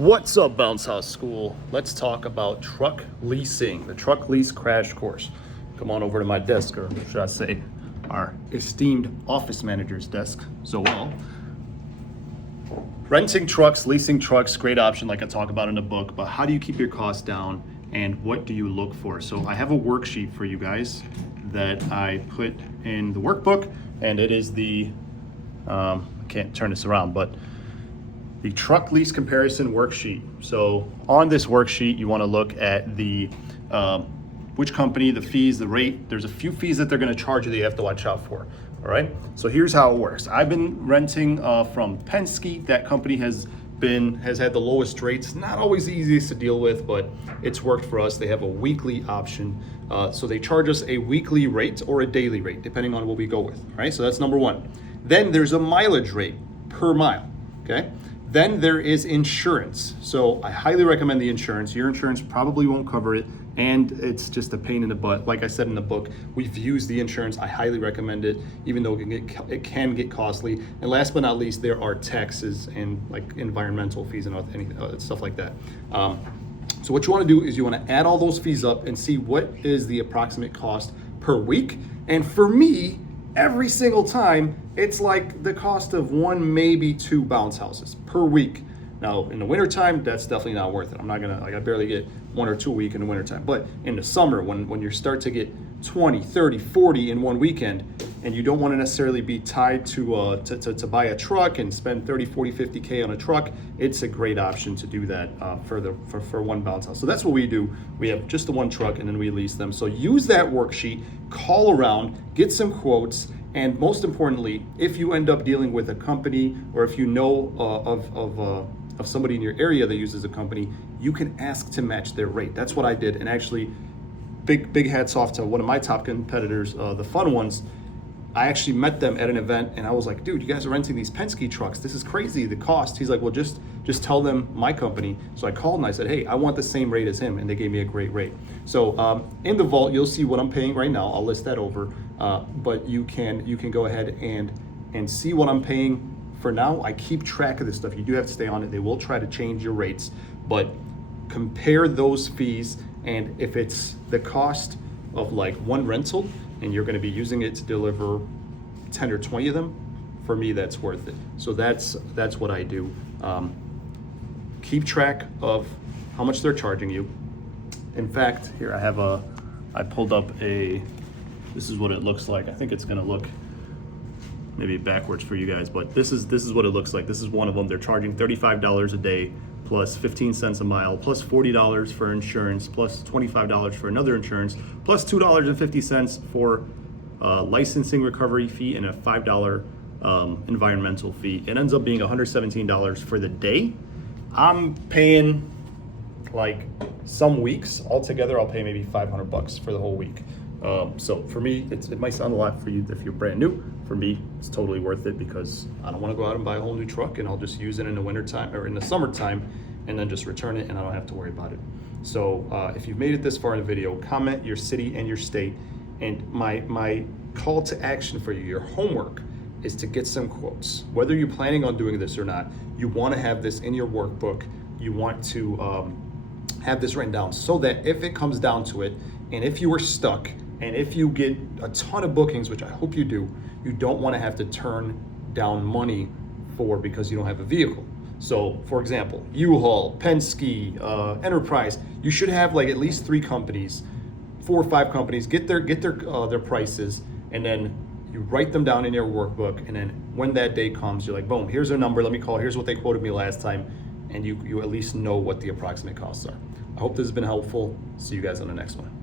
What's up, Bounce House School? Let's talk about truck leasing, the truck lease crash course. Come on over to my desk, or should I say our esteemed office manager's desk, Zoel. Renting trucks, leasing trucks, great option like I talk about in the book, but how do you keep your costs down and what do you look for? So I have a worksheet for you guys that I put in the workbook, and it is the, I can't turn this around, but the truck lease comparison worksheet. So on this worksheet, you want to look at the which company, the fees, the rate. There's a few fees that they're going to charge you that you have to watch out for. All right. So here's how it works. I've been renting from Penske. That company has had the lowest rates. Not always the easiest to deal with, but it's worked for us. They have a weekly option. So they charge us a weekly rate or a daily rate, depending on what we go with. All right. So that's number one. Then there's a mileage rate per mile. Okay. Then there is insurance. So I highly recommend the insurance. Your insurance probably won't cover it, and it's just a pain in the butt. Like I said in the book, we've used the insurance. I highly recommend it, even though it can get costly. And last but not least, there are taxes and like environmental fees and stuff like that. So what you want to do is you want to add all those fees up and see what is the approximate cost per week. And for me, every single time, it's like the cost of one, maybe two bounce houses per week. Now, in the wintertime, that's definitely not worth it. I'm not gonna, like, I barely get one or two a week in the wintertime. But in the summer, when you start to get 20, 30, 40 in one weekend, and you don't want to necessarily be tied to buy a truck and spend 30, 40, 50K on a truck, it's a great option to do that for one bounce house. So that's what we do. We have just the one truck and then we lease them. So use that worksheet, call around, get some quotes, and most importantly, if you end up dealing with a company or if you know of somebody in your area that uses a company, you can ask to match their rate. That's what I did. And actually, big hats off to one of my top competitors, the Fun Ones. I actually met them at an event and I was like, dude, you guys are renting these Penske trucks. This is crazy, the cost. He's like, well, just tell them my company. So I called and I said, hey, I want the same rate as him. And they gave me a great rate. So in the vault, you'll see what I'm paying right now. I'll list that over. But you can go ahead and see what I'm paying for now. I keep track of this stuff. You do have to stay on it. They will try to change your rates, but compare those fees. And if it's the cost of like one rental and you're going to be using it to deliver 10 or 20 of them, for me, that's worth it. So that's what I do. Keep track of how much they're charging you. In fact, here I pulled up this is what it looks like. I think it's going to look maybe backwards for you guys, but this is what it looks like. This is one of them. They're charging $35 a day plus 15 cents a mile, plus $40 for insurance, plus $25 for another insurance, plus $2.50 for licensing recovery fee and a $5 environmental fee. It ends up being $117 for the day. I'm paying, like, some weeks altogether, I'll pay maybe $500 for the whole week. So for me, it might sound a lot for you if you're brand new. For me, it's totally worth it because I don't want to go out and buy a whole new truck, and I'll just use it in the wintertime or in the summertime and then just return it and I don't have to worry about it. So if you've made it this far in the video, comment your city and your state. And my call to action for you, your homework, is to get some quotes. Whether you're planning on doing this or not, you want to have this in your workbook. You want to have this written down so that if it comes down to it, and if you are stuck, and if you get a ton of bookings, which I hope you do, you don't want to have to turn down money because you don't have a vehicle. So for example, U-Haul, Penske, Enterprise, you should have like at least 3 companies, 4 or 5 companies, get their prices, and then you write them down in your workbook. And then when that day comes, you're like, boom, here's their number, let me call, here's what they quoted me last time. And you at least know what the approximate costs are. I hope this has been helpful. See you guys on the next one.